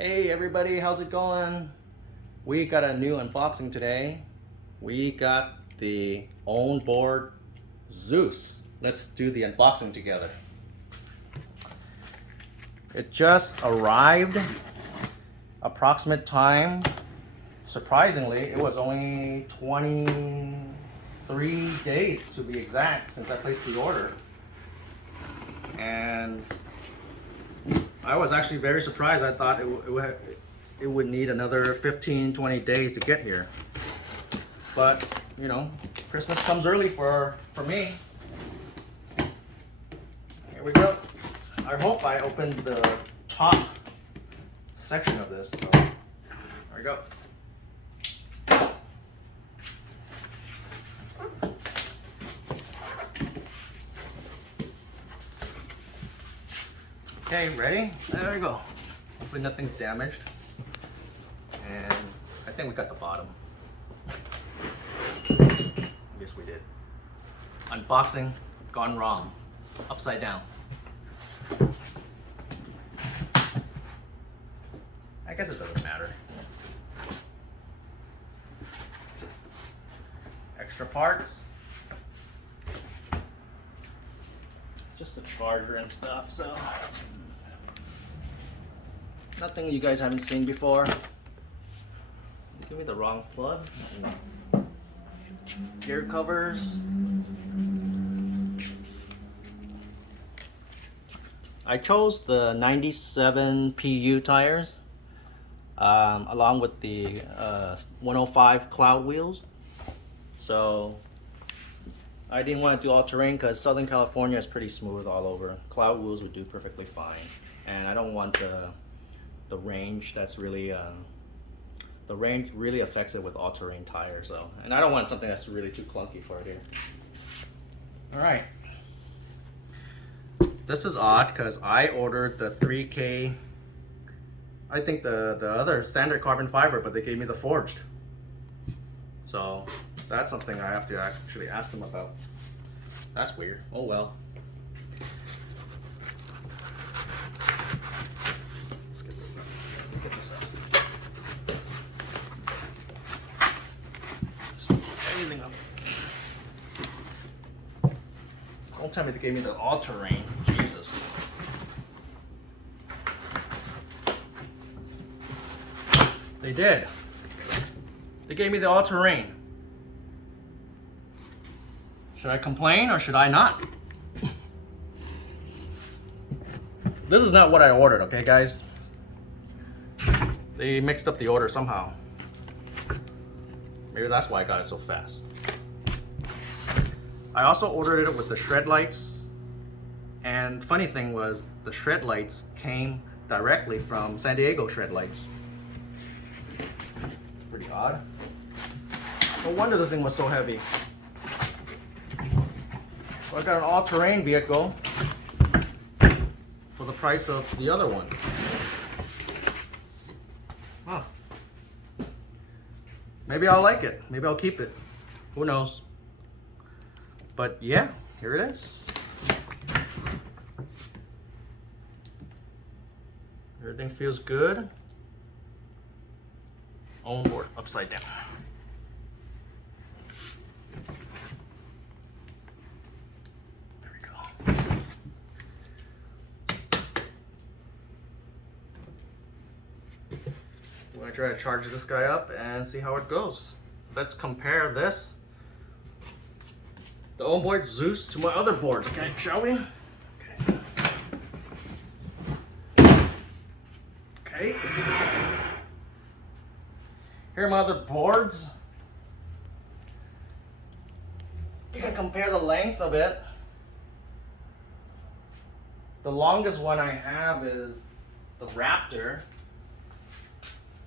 Hey everybody, how's it going? We got a new unboxing today. We got the OwnBoard ZEUS. Let's do the unboxing together. It just arrived. Approximate time, surprisingly, it was only 23 days to be exact since I placed the order. And I was actually very surprised. I thought it would need another 15-20 days to get here. But, you know, Christmas comes early for me. Here we go. I hope I opened the top section of this. So, there we go. Okay, ready? There we go. Hopefully nothing's damaged. And I think we got the bottom. Yes, we did. Unboxing gone wrong. Upside down. I guess it doesn't matter. Extra parts. Just the charger and stuff, so nothing you guys haven't seen before. Give me the wrong plug. Gear covers. I chose the 97 PU tires along with the 105 Cloudwheels. So I didn't want to do all-terrain because Southern California is pretty smooth all over. Cloudwheels would do perfectly fine, and I don't want the range. That's really the range really affects it with all-terrain tires. So, and I don't want something that's really too clunky for it here. All right. This is odd because I ordered the 3K. I think the other standard carbon fiber, but they gave me the forged. So that's something I have to actually ask them about. That's weird. Oh well. Let's get this up. Get this up. Just everything up. Don't tell me they gave me the all-terrain. Jesus. They did. They gave me the all-terrain. Should I complain or should I not? This is not what I ordered, okay guys? They mixed up the order somehow. Maybe that's why I got it so fast. I also ordered it with the shred lights. And funny thing was, the shred lights came directly from San Diego shred lights. Pretty odd. No wonder this thing was so heavy. So I got an all-terrain vehicle for the price of the other one. Huh. Maybe I'll like it. Maybe I'll keep it. Who knows? But yeah, here it is. Everything feels good. OwnBoard upside down. We're gonna try to charge this guy up and see how it goes. Let's compare this, the OwnBoard ZEUS, to my other boards, okay, shall we? Okay. Here are my other boards. You can compare the length of it. The longest one I have is the Raptor.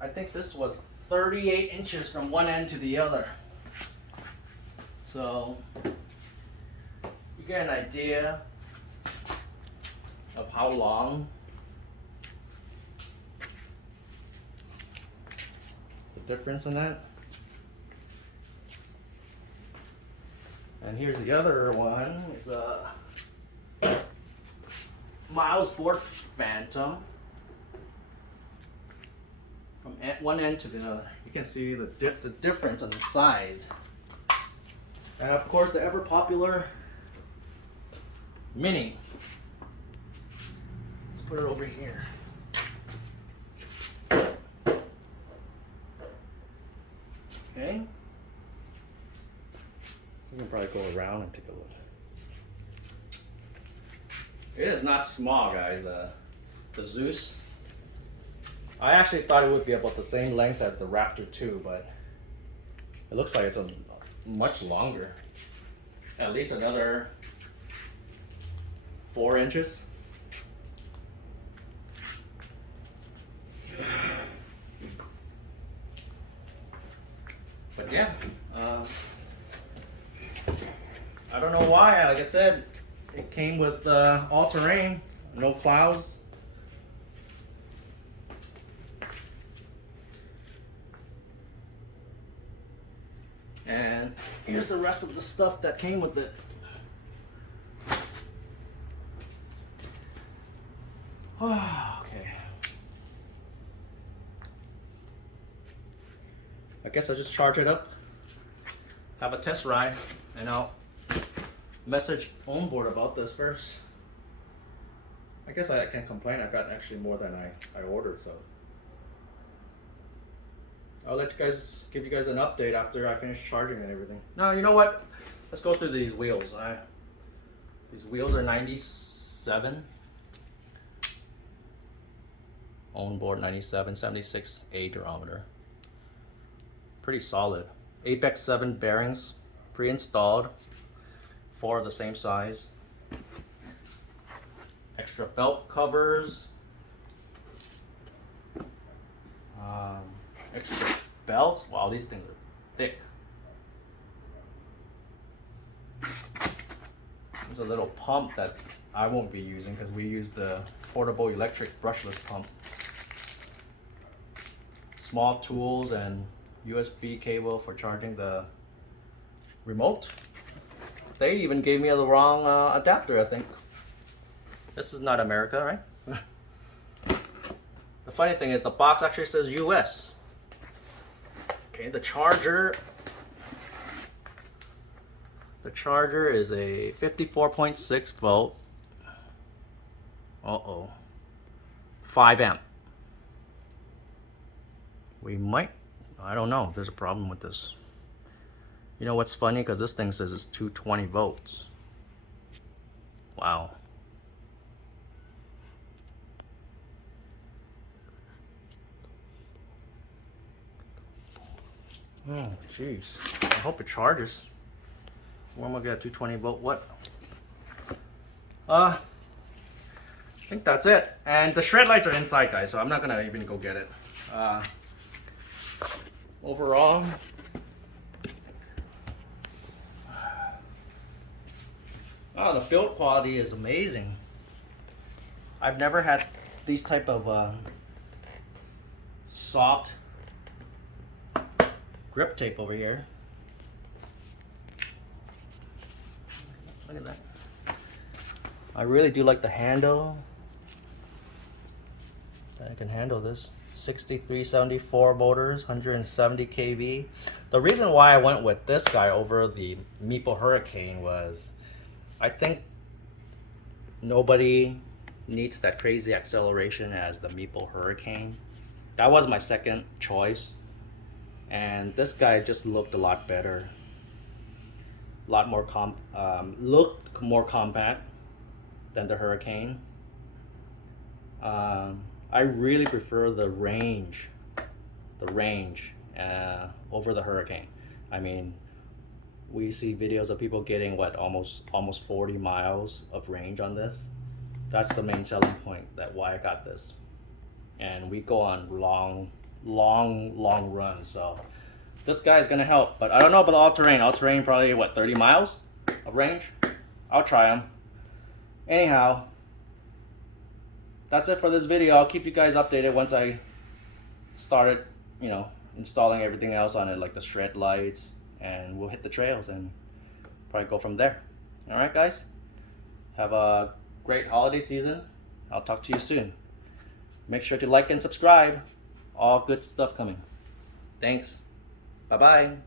I think this was 38 inches from one end to the other. So you get an idea of how long the difference in that. And here's the other one. It's a Miles Board Phantom. from one end to the other. You can see the difference in the size. And of course the ever popular Mini. Let's put it over here. Okay. We can probably go around and take a look. It is not small, guys. The Zeus. I actually thought it would be about the same length as the Raptor 2, but it looks like it's a much longer. At least another 4 inches. But yeah, I don't know why. Like I said, it came with all-terrain, no clouds. And here's the rest of the stuff that came with it. Okay. I guess I'll just charge it up, have a test ride, and I'll message OwnBoard about this first. I guess I can't complain. I got actually more than I ordered, so I'll let you guys give you guys an update after I finish charging and everything. Now, you know what? Let's go through these wheels. These wheels are 97. OwnBoard 97, 76A durometer. Pretty solid. Apex 7 bearings, pre-installed. 4 of the same size. Extra belt covers. Extra belts. Wow, these things are thick. There's a little pump that I won't be using because we use the portable electric brushless pump. Small tools and USB cable for charging the remote. They even gave me the wrong adapter, I think. This is not America, right? The funny thing is the box actually says US. Okay, the charger is a 54.6 volt. 5 amp. We might, I don't know if there's a problem with this. You know what's funny? Because this thing says it's 220 volts. Wow. Oh, jeez. I hope it charges. Where am I gonna get a 220 volt? What? I think that's it. And the shred lights are inside, guys, so I'm not gonna even go get it. Overall, oh, the build quality is amazing. I've never had these type of soft grip tape over here. Look at that. I really do like the handle. I can handle this. 6374 motors, 170 kV. The reason why I went with this guy over the Meeple Hurricane was I think nobody needs that crazy acceleration as the Meeple Hurricane. That was my second choice. And this guy just looked a lot better. A lot more looked more compact than the Hurricane. I really prefer the range over the Hurricane. I mean, we see videos of people getting what, almost 40 miles of range on this. That's the main selling point, that why I got this. And we go on long runs, so this guy is gonna help. But I don't know about the all-terrain. All-terrain probably what, 30 miles of range? I'll try them. Anyhow, that's it for this video. I'll keep you guys updated once I started, you know, installing everything else on it, like the shred lights, and we'll hit the trails and probably go from there. All right, guys, have a great holiday season. I'll talk to you soon. Make sure to like and subscribe. All good stuff coming. Thanks. Bye bye.